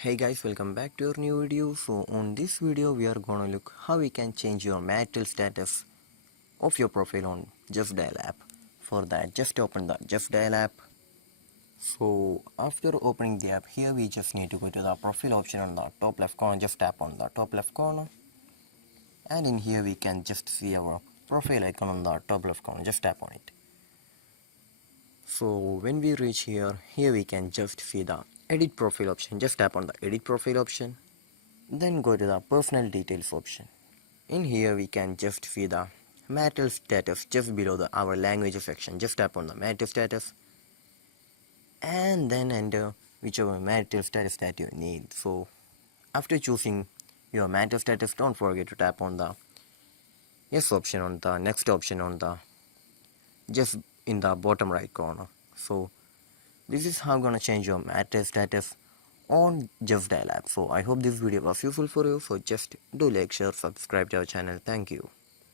Hey guys, welcome back to our new video. So on this video we are gonna look how we can change your marital status of your profile on Justdial app. For that, just open the Justdial app. So after opening the app, here we just need to go to the profile option on the top left corner. Just tap on the top left corner, and in here we can just see our profile icon on the top left corner. Just tap on it. So when we reach here we can just see the edit profile option. Just tap on the edit profile option. Then go to the personal details option. In here we can just see the marital status just below our language section. Just tap on the marital status and then enter whichever marital status that you need. So after choosing your marital status, don't forget to tap on the yes option on the next option on the just in the bottom right corner. So this is how I'm gonna change your marital status on Justdial app. So I hope this video was useful for you. So just do like, share, subscribe to our channel. Thank you.